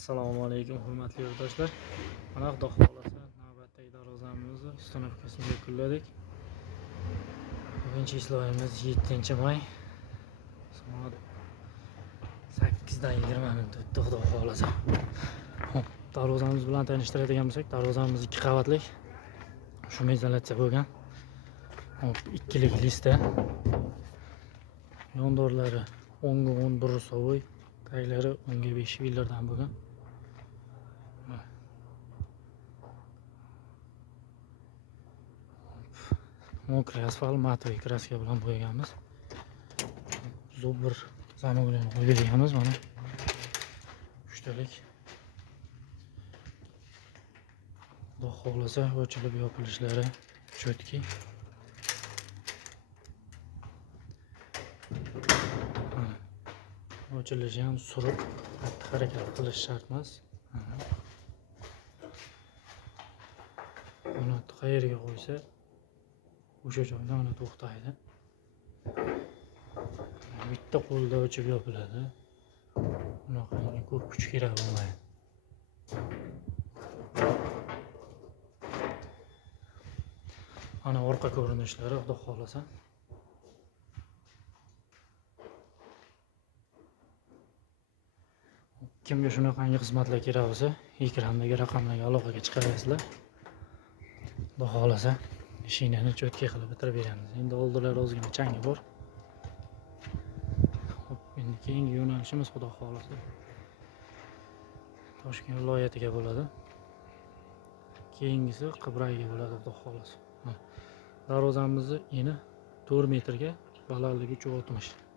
Assalomu alaykum hurmatli yurtdoshlar. Mana Xudo xolasa navbatdagi darvozamizni ustanovkasini yakunladik. Bugungi islohimiz 7-may. Soat 8:20 o'tdi Xudo xolasa. Xo'p, darvozamiz bilan tanishtiradigan bo'lsak, darvozamiz 2 qavatlik. Shunga izolyatsiya bo'lgan. Hop, ikkilik lista. Yondorlari 10 ga 10 bursovoy, taglari 10 ga 5 villardan bo'lgan. Mokriy asfalt matoviy kraska bilan bo'yaganmiz. Zubr zamog'ini qo'yganmiz mana. 3 talik. Xudo xolasa ochilib yopilishlari chotki. Ochilishi ham surib qattiq harakat qilish shart emas. Buni qayerga qo'ysa o'sha joyda mana to'xtaydi. Bitta qo'lda ochib yopiladi. Bunaqangi ko'p kuch kerak bo'lmaydi. Ana orqa ko'rinishlari Xudo xolasa. Kimga shunaqangi xizmatlar kerak bo'lsa, ekrandagi raqamlarga aloqaga chiqaverasizlar. Xudo xolasa mashinani cho'tka qilib bitirib beramiz. Endi oldilari ozgina changi bor. Xo'p, endi keyingi yo'nalishimiz Xudo xolasa Toshkent viloyatiga bo'ladi. Keyingisi Qibrayga bo'ladi Xudo xolasa. Darvozamizni eni 4 metrga, balandligi 360.